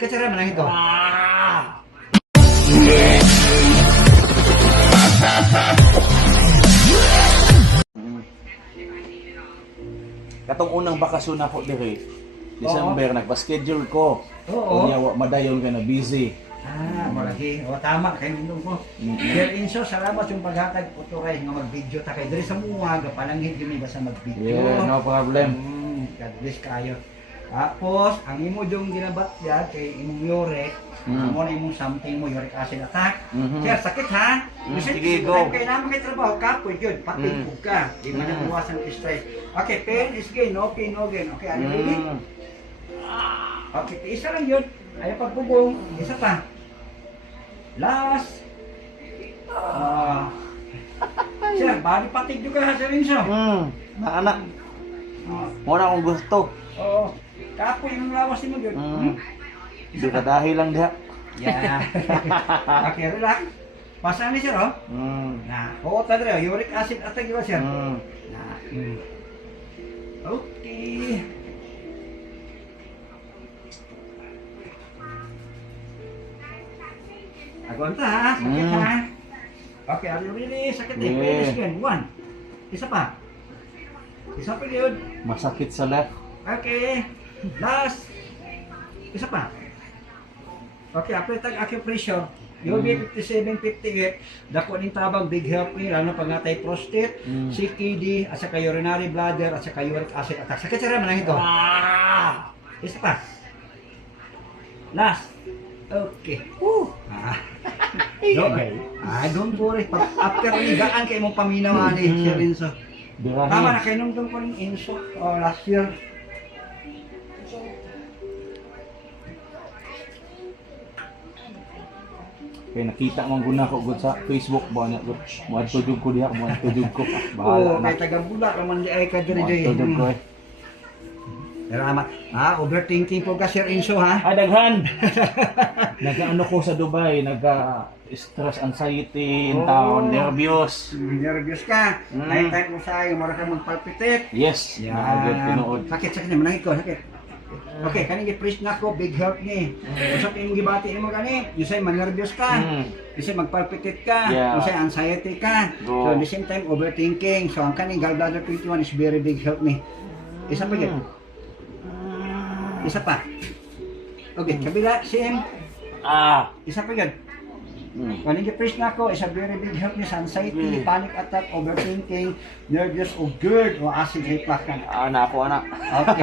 Kacara man ito. Katong unang bakasyon ako dire, December, nagpa-schedule ko. Oo. Kunya, madayon ka na busy. Malagi. O tama kay nindong ko. Sir Inso, salamat yung paghatag po to kay nga mag-video ta kay diri sa muwag pananghid gyud basta mag-video. Yeah, no problem. God bless kayo. Tapos, ang imo yung ginabatya kay imong yore, mo na imong something mo, uric acid attack. Sir, sakit ha? Sige, go. Kaya naman kay trabaho, kapoy yun, patingkog ka. Di man na buwasan ng stress. Okay, pain is gain, no pain, no gain. Okay, ano yun? Okay, isa lang yun. Ayaw pagbubong, isa pa. Last. Sir, bali patig ka ha, Sir Inso. Anak. Muna akong gusto. Oo. Kapoy yung lawas mo yun. Di ka dahil lang diha. Yeah. Okay, relax. Pasang ni sir, oh. Nah, oo tadre, uric acid attack ba sir? Nah. Okay. Aguanta ha, sakit ha. Okay, are you ready? Sakit eh. Finish again. One. Isa pa. Isa pa yun. Masakit sa left. Okay. Last. Isa pa. Okay, after tag acupressure, you'll be 57-58. Dako ning tabang big help ni lalo pangatay prostate, CKD, at saka urinary bladder, at saka uric acid attack. Sakit sira man ito. Isa pa. Last. Okay. Don't worry. After ligaan kay mong paminawan ni Sir Inso. Tama na kay nung ko ning Inso last year. Kaya nakita mong guna ko gud sa Facebook ba niya gud. Mo tujug ko diha, mo tujug ko. Bahala na. Kay taga Bula man di ay ka diri Mo diri. tujug ko. Salamat. Overthinking po ka Sir Inso ha. Daghan. Nag-ano ko sa Dubai, stress anxiety in town, nervyos. Nervyos ka. Night-time mo sa iyo, mara ka magpalpitate. Yes, nagagad tinuod. Sakit na manangit ko, sakit. Okay, kaning i-preach na ko, big help ni. Usap imong gibati mo gani, you say manervyos ka. You say magpalpitate ka. Yeah. You say anxiety ka. Go. So at the same time overthinking. So ang kaning gallbladder 21 is very big help ni. Isa pa yun. Isa pa. Okay, kabila same. Isa pa yun. Kaning i-preach na ko is a very big help ni sa anxiety, panic attack, overthinking, nervous o GERD o acid reflux ka. Anak ko anak. Okay.